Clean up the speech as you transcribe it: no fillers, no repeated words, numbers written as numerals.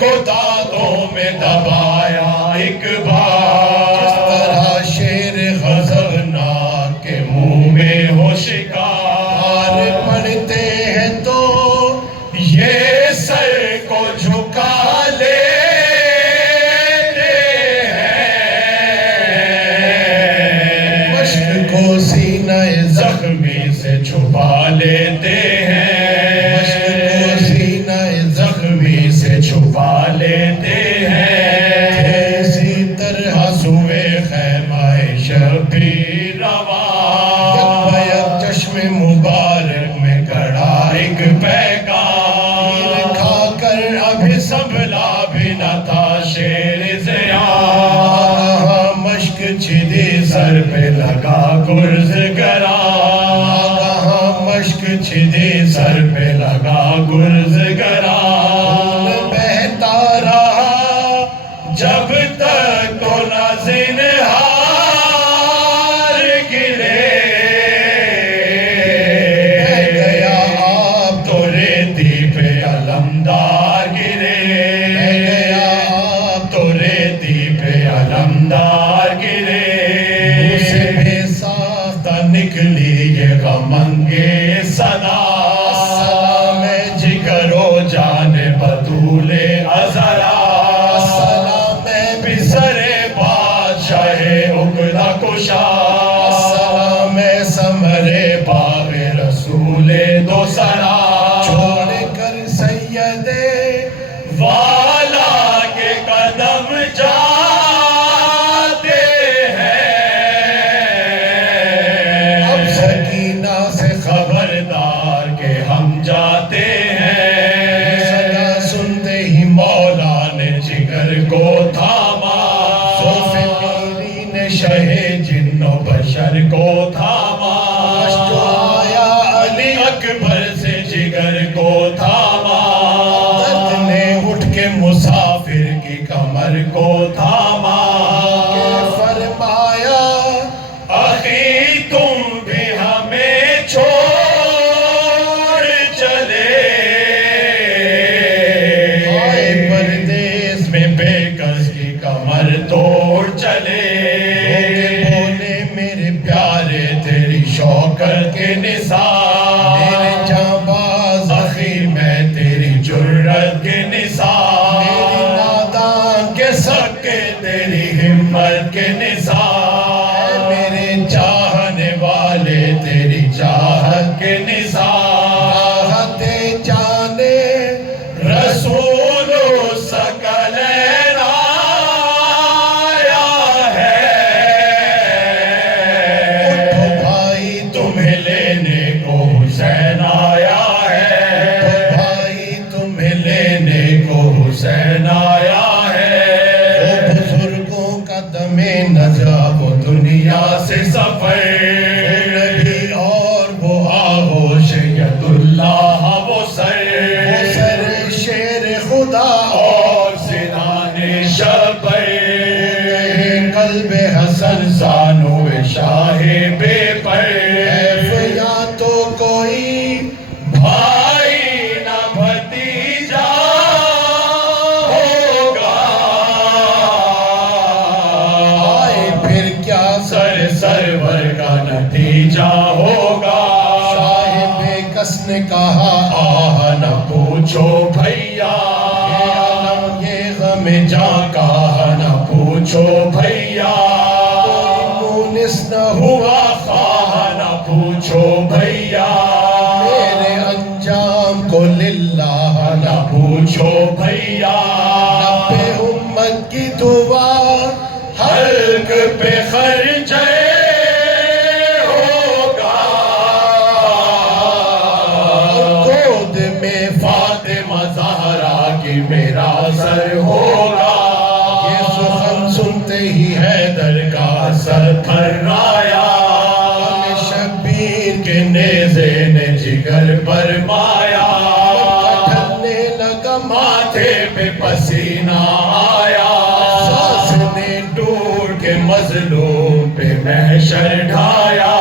کو دانتوں میں دبایا ایک بار، جس طرح شیر غضبناک کے منہ میں ہو شکار، پڑھتے ہیں تو یہ سر کو جھکا لیتے ہیں، مشق کو سینہ زخمی سے چھپا لیتے ہیں، مشق کو سینہ زخمی سے چھپا لیتے ہیں، اسی طرح سوئے خیمہ شبیر رواں، یک چشم مبارک میں کڑا ایک پیکار، کھا کر ابھی سنبھلا بھی نہ تھا شیر زیاں، مشق چھدی سر پہ لگا گرز گرا، مشق چھدی سر پہ لگا گرز گرا، بہتا رہا جب تک تو نہ زنہار گرے، گیا آپ تو ریتی پہ علمدار گرے، گیا آپ تو ریتی پہ علمدار گرے، اسے بے ساختہ نکلی یہ غم انگیز صدا، سلام جگر و جان بطول ازرا، سلام بسر بادشاہ اگلا کشا، سلام ثمر باغ رسول دو سرا، چھوڑ کر سید والا کے قدم جاتے ہیں، اب سکینہ سے خبردار کہ ہم جاتے ہیں، صدا سنتے ہی مولا نے جگر کو تھاما، صوف پیری نے شہ جن و بشر کو تھاما، جو آیا علی اکبر سے جگر کو تھاما، درد نے اٹھ کے مسافر کی کمر کو تھاما، کہ فرمایا اخی تم بھی ہمیں چھوڑ چلے، آئے پردیس میں بے کس کی کمر توڑ چلے، بولے میرے پیارے تیری شوکت کے نثار، میرے جانباز اخی میں تیری جرت کے نثار، میری نادان کے سکے تیری ہمت کے نثار، میرے چاہنے والے تیری چاہت کے نثار، راحت جانے رسول ثقلین آیا ہے، اٹھو بھائی تمہیں لینے کو حسین آیا ہے، بھائی تمہیں لینے کو حسین آیا ہے، بزرگوں کا دم نجات وہ دنیا سے سفر، نبی اور وہ آغوش ید اللہ وہ سر، سر شیر خدا اور سنان شبر، قلب حسن زانو شاہ بے پر، یا تو کوئی بھائی نہ بھتیجا ہوگا، آئے پھر کیا سرور کا نتیجہ ہوگا، صاحب کس نے کہا آہ نہ پوچھو بھیا، یہ غم جاں کا نہ پوچھو بھیا، مونس نہ ہوا خواہ نہ پوچھو بھیا، میرے انجام کو للہ نہ پوچھو بھیا، پہ امت کی دعا حلق پہ خرچے ہوگا، گود میں فاطمہ زہرا کی میرا سر ہوگا، یہ سخن سنتے ہی حیدر کا سر پھرایا، شبیر کہ نیزے نے جگر پر مایا، ڈھلنے لگا ماتھے پہ پسینہ آیا، سانس نے ٹوٹ کے مظلوم پہ محشر ڈھایا،